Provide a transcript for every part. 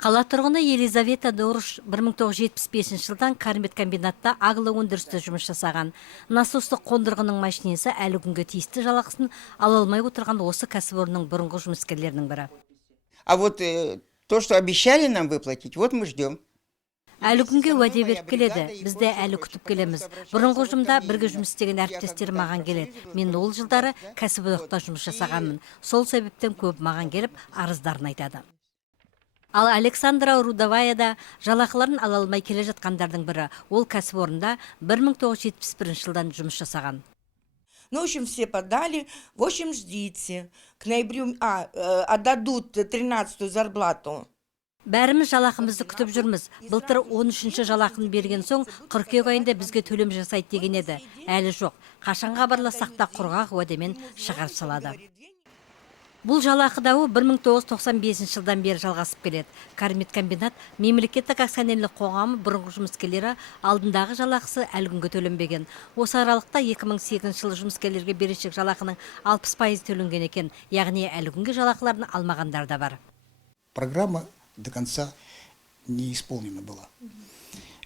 Қала тұрғыны Елизавета Доруш 1975 жылдан Кармет комбинатта ағылы өндірісті жұмыс жасаған. Насостық қондырғының машинесі әлі күнге тиісті жалақысын ала алмай отырған осы кәсіпорынның бұрынғы жұмыскерлерінің бірі. А вот то, что обещали нам выплатить, вот мы ждем. Әлі күнге уәде беріп келеді, біз де әлі күтіп келеміз. Бұрынғы ұжымда бірге жұмыс істеген әріптестер маған келеді. Мен ол жылдары кәсіподақта жұмыс жасағанмын. Сол себептен көп маған келіп арыздарын айтады. Ал Александра Рудовая да жалақыларын ала алмай келе жатқандардың бірі. Ол кәсіпорында 1971 жылдан жұмыс жасаған. Ну, в общем, все подали. В общем, ждите. К ноябрю отдадут 13-ю зарплату. Бәріміз жалақымызды күтіп жүрміз. Былтыр 13-ші жалақын берген соң, қыркүйек айында бізге төлем жасайды деген еді. Әлі жоқ. Қашан хабарлассақ та құрғақ уәдемен шығарып салады. Бұл жалақы дауы 1995 жылдан бері жалғасып келеді. Кармет комбинат мемлекеттік акционерлік қоғамы бұрынғы жұмыскерлері алдындағы жалақысы әлі күнге төленбеген. Осы аралықта 2008 жылы жұмыскерлерге берешек жалақының 60% төленген екен, яғни әлі күнге жалақыларын алмағандар да бар. Программа до конца не исполнена была.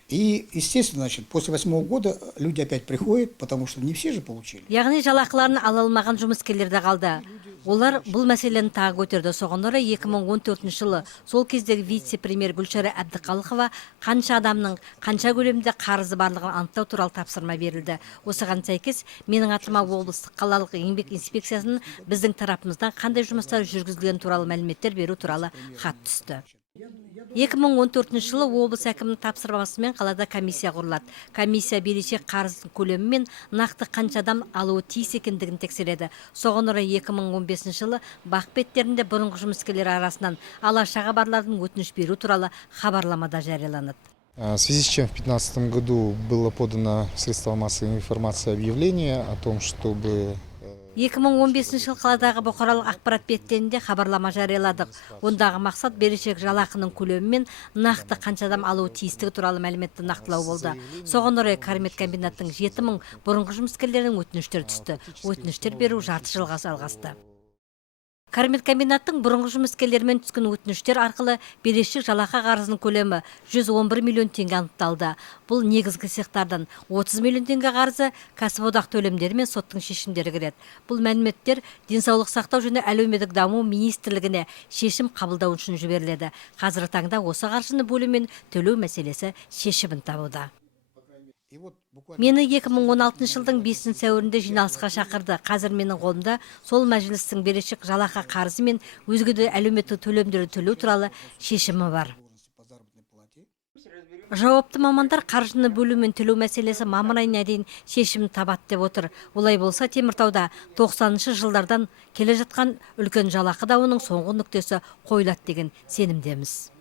И, естественно, после 8-го года люди опять приходят, потому что не все же получили. Яғни жалақыларын ала алмаған жұмыскерлер де қалды. Олар бұл мәселені тағы көтерді. Соған орай 2014 жылы сол кездегі вице-премьер Гүлшара Әбдіқалықова қанша адамның қанша көлемде қарызы барлығын анықтау туралы тапсырма берілді. Осыған сәйкес менің атыма облыстық қалалық еңбек инспекциясының біздің тарапымыздан қандай жұмыстар жүргізілген туралы мәліметтер беру туралы хат түсті. 2014 жылы облыс әкімінің тапсырмасымен қалада комиссия құрылады. Комиссия берешек қарыздың көлемі мен нақты қанша адам алуы тиіс екендігін тексереді. Соған орай 2015 жылы бақ беттерінде бұрынғы жұмыскерлер арасынан алашаға барлардың өтініш беру туралы хабарламада жарияланады. В связи с чем в 2015 году было подано в средства массовой информации объявление о том, чтобы 2015 жыл қаладағы бұқаралық ақпарат беттерінде хабарлама жарияладық. Ондағы мақсат берешек жалақының көлемі мен нақты қанша адам алуы тиістігі туралы мәліметті нақтылау болды. Соған орай Кармет комбинаттың 7000 бұрынғы жұмыскерлердің өтініштері түсті. Өтініштер беру жарты жылға жалғасты. Кармет комбинаттың бұрынғы жұмыскерлермен түскен өтініштер арқылы берешек жалақы қарызының көлемі 111 миллион теңге анықталды. Бұл негізгі цехтардан 30 миллион теңге қарызы кәсіподақ төлемдері мен соттың шешімдері кіреді. Бұл мәліметтер денсаулық сақтау және әлеуметтік даму министрлігіне шешім қабылдау үшін жіберіледі. Қазіргі таңда осы қаржыны бөлу мен төлеу мәселесі шешімін табуда. Мені 2016 жылдың 5 сәуірінде жиналысқа шақырды. Қазір менің қолымда сол мәжілістің берешек жалақы қарызы мен өзге де әлеуметтік төлемдерді төлеу туралы шешімі бар. Жауапты мамандар қаржыны бөлу мен төлеу мәселесі мамыр айына дейін шешімін табады деп отыр. Олай болса Теміртауда 90-шы жылдардан келе жатқан үлкен жалақы дауының соңғы нүктесі қойылады деген сенімдеміз.